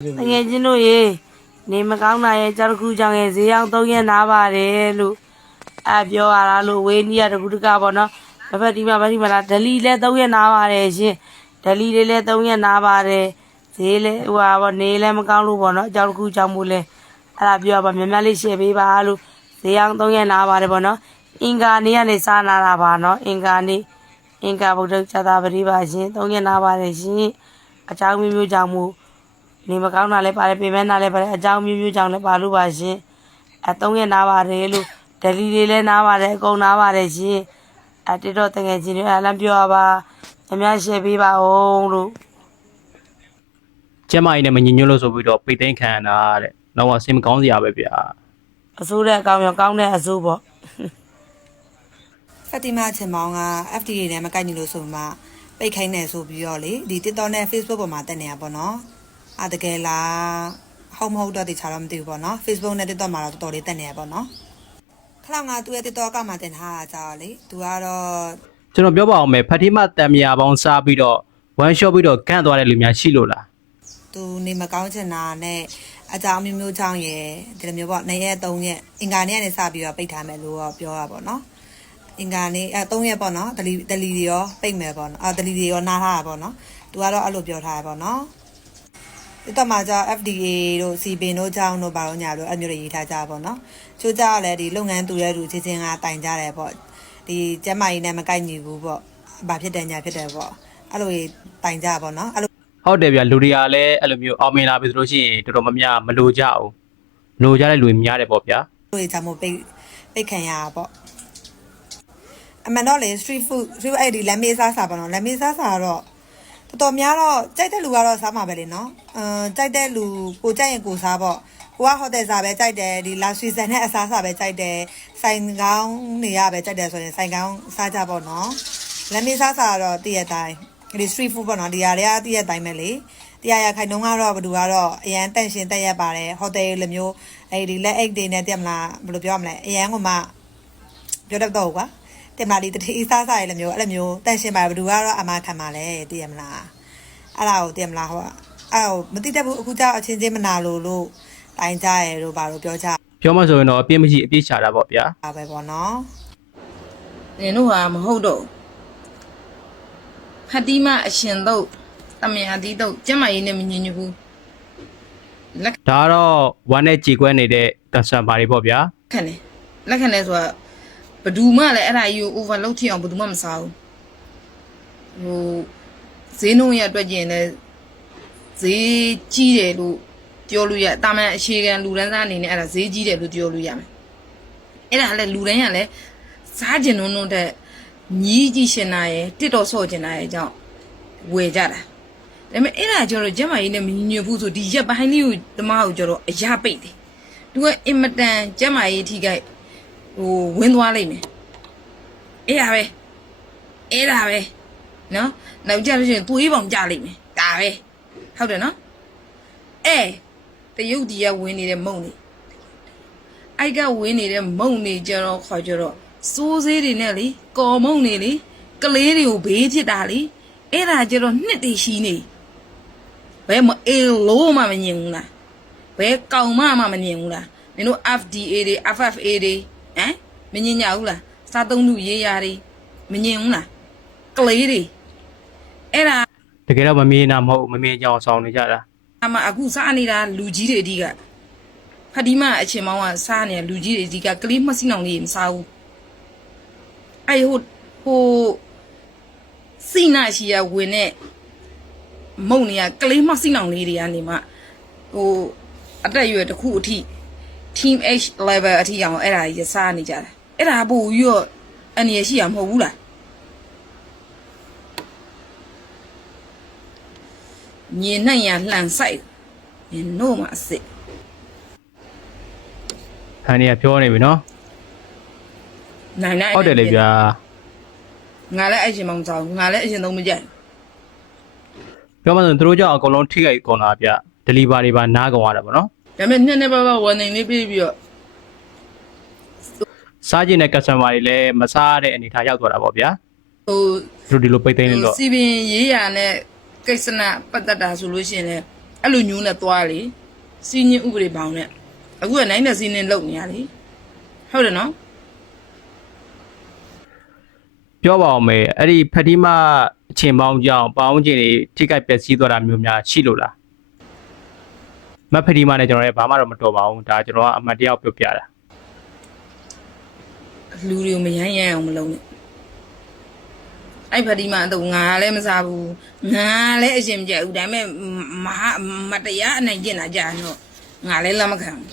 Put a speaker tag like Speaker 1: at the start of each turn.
Speaker 1: တကယ်ချင်းတို့ရေနေမကောင်းတာရဲ့ကြောက်တစ်ခုကြောင့်ရဲ့ဈေးအောင်၃ရက်နားပါတယ်လို့အပြောရတာလို့ဝေးနီးရတကူတကပေါ့နော်ဘက်ဖက်ဒီမှာဗတိမလားဒလီလည်း၃ရက်နားပါတယ်ရှင်ဒလီလေးလည်း၃ရက်နားပါတယ်ဈေးလည်းဟိုဟာပေါ့နေလည်းမကောင်းလို့ပေါ့နော်အကြောက်တစ်ခုကြောင့်မို့လဲအဲ့ဒါပြောပါမြန်မြန်လေးရှယ်ပေးပါလို့ဈေးအောင်၃ရက်နားပါတယ်ပေါ့နော်အင်္ဂါနေ့ကနေစားနာတာပါနော်အင်္ဂါနေ့အင်္ဂါဗုဒ္ဓဇာတာပတိပါရှင်၃ရက်နားပါတယ်ရှင်အကြောင်းမျိုးမျိုးကြောင့်မို့ နေမကောင်းတာလည်းပါတယ်ပြင်ပန်းတာလည်းပါတယ်အကြောင်းမျိုးမျိုးကြောင့်လည်းပါလို့ပါရှင်အဲသုံးရက်နားပါတယ်လို့ဒလီလေးလည်းနားပါတယ်အကုန်နားပါတယ်ရှင်အဲတိတော့တငယ်ချင်းတွေအလံပြောရပါအများရှယ်ပေးပါဦးလို့
Speaker 2: ကျမကြီးနဲ့မညီညွတ်လို့ဆိုပြီးတော့ပိတ်သိမ်းခံရတာတဲ့တော့အစင်မကောင်းစရာပဲဗျာ
Speaker 1: အစိုးတဲ့အကောင်ရောကောင်းတဲ့အစိုးပေါ့
Speaker 3: ဖက်တီမာချင်မောင်က FDA နဲ့မကိုက်ညီလို့ဆိုမှပိတ်ခိုင်းနေဆိုပြီးတော့လေဒီ TikTok နဲ့ Facebook ပေါ်မှာတက်နေရပါတော့။ အာတကယ်လားဟုတ်မဟုတ်တော့တခြားတော့မသိဘူးပေါ့နော်။ Facebook နဲ့ TikTok မှာတော့တော်တော်လေးတက်နေရပါတော့။ခလောက်ငါသူ့ရဲ့ TikTok ကမှတင်ထားတာကြောက်လေ။ तू ကတော့
Speaker 2: ကျွန်တော်ပြောပါအောင်မယ်ဖတ်တိမတံမြာပေါင်းစားပြီးတော့ one shot ပြီးတော့ကန့်သွားတဲ့လူများရှိလို့လား
Speaker 3: သူနေမကောင်းချင်တာနဲ့အကြောင်းမျိုးမျိုးချောင်းရယ်ဒီလိုမျိုးပေါ့2ရက်3ရက်အင်္ဂါနေ့ကနေစပြီးတော့ပိတ်ထားမယ်လို့တော့ပြောရပါတော့။အင်္ဂါနေ့အဲ3ရက်ပေါ့နော်ဒလီဒလီတွေရောပိတ်မယ်ပေါ့နော်အာဒလီတွေရောနားထားတာပေါ့နော်။ तू ကတော့အဲ့လိုပြောထားရပေါ့နော်။ ဒီတော့မှကျ FDA တို့ CBN တို့ကြောင်းတို့ဘာလို့ညာလို့အဲ့မျိုးတွေရေးထားကြပါပေါ့နော်။ချိုးကြကလည်းဒီလုပ်ငန်းတူတဲ့လူချင်းချင်းကတိုင်ကြတယ်ပေါ့။ဒီကျမကြီးနဲ့မကိုက်ညီဘူးပေါ့။ဘာဖြစ်တယ်ညာဖြစ်တယ်ပေါ့။အဲ့လိုတိုင်ကြပါပေါ့နော်။အဲ့လို
Speaker 2: ဟုတ်တယ်ဗျာလူတွေကလည်းအဲ့လိုမျိုးအောင်မင်လာပြီဆိုလို့ရှိရင်တော်တော်များများမလိုကြဘူးမလိုကြတဲ့လူတွေများတယ်ပေါ့ဗျာ
Speaker 3: တွေကြောင့်မို့ပိတ်ပိတ်ခံရတာပေါ့အမှန်တော့လေ street food street အဲ့ဒီလမ်းမေးစားစားပါတော့လမ်းမေးစားစားတော့ တော်တော်များတော့ကြိုက်တဲ့လူကတော့စားမှာပဲလေနော်အမ်ကြိုက်တဲ့လူကိုကြိုက်ရင်ကိုစားပေါ့ကိုကဟိုတယ်စားပဲကြိုက်တယ်ဒီလာဆွေဆန်နဲ့အစားစားပဲကြိုက်တယ်ဆိုင်ကောင်းနေရပဲကြိုက်တယ်ဆိုရင်ဆိုင်ကောင်းစားကြပေါ့နော်လမ်းမေးစားစားတော့တည့်ရတိုင်းဒီ street food ပေါ့နော်ဒီຢာတွေကတည့်ရတိုင်းပဲလေတရားရခိုင်နှုံးကတော့ဘယ်သူကတော့အရန်တန့်ရှင်တက်ရက်ပါတယ်ဟိုတယ်လိုမျိုးအဲ့ဒီလက်အိတ်တွေနဲ့တက်မလားဘယ်လိုပြောရမလဲအရန်ကမှပြောတတ်တော့ကွာ တင်မလေးတတိစားစားရလိုမျိုးအဲ့လိုမျိုးတန့်ရှင်ပါတယ်ဘယ်သူကတော့အမခံပါလဲတည့်ရမလားအဲ့ဒါကိုတည့်မလားဟိုအဲ့ဟိုမသိတတ်ဘူးအခုကျအချင်းချင်းမနာလို့လို့တိုင်းကြရဲလို့ဘာလို့ပြောကြ
Speaker 2: ပြောမှဆိုရင်တော့အပြစ်မရှိအပြစ်ချတာပေါ့ဗျာ
Speaker 3: တာပဲပေါ့နော်
Speaker 4: နင်တို့ဟာမဟုတ်တော့ဖတ်တီမအရှင်တော့တမယာတီတော့ကျမကြီးနဲ့မညင်ညူဘူးလက်
Speaker 2: ဒါကတော့ဝမ်းနဲ့ကြေကွဲနေတဲ့ customer တွေပေါ့ဗျာ
Speaker 4: ခံတယ်လက်ခံတယ်ဆိုတာ ဘယ်သူမှလည်းအဲ့ဒါကြီးကို overload ထည့်အောင်ဘယ်သူမှမစားဘူးဟိုဈေးနှုန်းရအတွက်ကျင်လည်းဈေးကြီးတယ်လို့ပြောလို့ရတာမန်အခြေခံလူတန်းစားအနေနဲ့အဲ့ဒါဈေးကြီးတယ်လို့ပြောလို့ရမယ်အဲ့ဒါလည်းလူတိုင်းကလည်းစားကျင်နုံနုံတဲ့ညီးကြည့်ရှင်နာရယ်တစ်တော်ဆော့ကျင်နာရယ်ကြောင့်ဝယ်ကြတာဒါပေမဲ့အဲ့ဒါကျတော့ကျမကြီးနဲ့မညီညွတ်ဘူးဆိုဒီရက်ပိုင်းလေးကိုတမကိုကျတော့အရာပိတ်တယ်သူကအင်မတန်ကျမကြီးထိခိုက် ဟိုဝင်းသွားလိမ့်မယ်အဲ့ဒါပဲအဲ့ဒါပဲနော်နောက်ကြလို့ရှိရင်သွေးပေါင်ကြလိမ့်မယ်ဒါပဲဟုတ်တယ်နော်အဲတရုတ်ဒီကဝင်းနေတဲ့မုံနေအိုက်ကဝင်းနေတဲ့မုံနေကြတော့ခေါ်ကြတော့စိုးစေးတွေနဲ့လေကော်မုံနေလေကလေးတွေကိုဘေးဖြစ်တာလေအဲ့ဒါကြတော့နှစ်တည်ရှိနေဘယ်မအေးလို့မှမမြင်ဘူးလားဘယ်ကောင်မှမမမြင်ဘူးလားနင်တို့ FDA တွေ FFA တွေဟ မ်မမြင်ကြဘူးလားစားသုံးလူရေးရာတွေမမြင်ဘူးလားကလေးတွေအဲ့ဒါ
Speaker 2: တကယ်တော့မမြင်တာမဟုတ်ဘူးမမြင်ကြအောင်ဆောင်နေကြတာ
Speaker 4: အမအခုစားနေတာလူကြီးတွေအဓိကဖတ်ဒီမအချင်းမောင်းကစားနေတာလူကြီးတွေအဓိကကလေးမစိနောင်လေးမစားဘူးအဲ့ဟိုဟိုစိနာရှိရဝင်တဲ့မုံနေရကလေးမစိနောင်လေးတွေကနေမှဟိုအတက်အရွယ်တစ်ခုအထိ team H level အထိအောင်အဲ့ဒါကြီးစားနေကြတာ အဲ့ဒါပို့ပြီးတော့အနေရရှိရမဟုတ်ဘူးလားညင်နှံ့ရလှန်ဆိုင်ညင်နို့မှာအစ်စ်
Speaker 2: ဟန်နေကပြောနေပြီနော်
Speaker 4: နိုင်နိုင်
Speaker 2: ဟုတ်တယ်လေဗျာ
Speaker 4: ငါလည်းအဲ့ရှင်မောင်ဆောင်ငါလည်းအရှင်သုံးမကြိုက်
Speaker 2: ပြောမှဆိုရင်သူတို့ကြောင့်အကုန်လုံးထိခိုက်ကုန်တာဗျ delivery ပါနားကုန်ရတာပေါ့နော်
Speaker 4: ဒါပေမဲ့နှစ်နှစ်ပါးပါးဝန်နေလေးပြီးပြီးတော့
Speaker 2: စားကျင်တဲ့ customer တွေလည်းမစားရတဲ့အနေထားရောက်သွားတာပေါ့ဗျာ
Speaker 4: ဟို
Speaker 2: သူတို့ဒီလိုပိတ်သိမ်းနေလို့
Speaker 4: စီပင်ရေးရနဲ့ကိစ္စနာပတ်သက်တာဆိုလို့ရှိရင်လည်းအဲ့လိုညိုးနဲ့သွားလေစီးညင်းဥပဒေဘောင်နဲ့အခုကနိုင်တဲ့စီးနေလုံနေရလေဟုတ်တယ်နော်
Speaker 2: ပြောပါအောင်မယ်အဲ့ဒီဖက်တီမာအချိန်ပေါင်းကြောင်းပေါင်းချင်းတွေထိခိုက်ပျက်စီးသွားတာမျိုးများရှိလို့လားမဖက်တီမာနဲ့ကျွန်တော်လည်းဘာမှတော့မတော်ပါဘူးဒါကျွန်တော်ကအမှတ်တရပြောပြတာ
Speaker 4: လူတွေကိုမရမ်းရမ်းအောင်မလုပ်နဲ့အဲ့ဖဒီမှာတော့ငါလည်းမစားဘူးငါလည်းအရင်မကြိုက်ဘူးဒါပေမဲ့မဟာမတရားအနိုင်ကျင့်တာကြာတော့ငါလည်းလက်မခံဘူး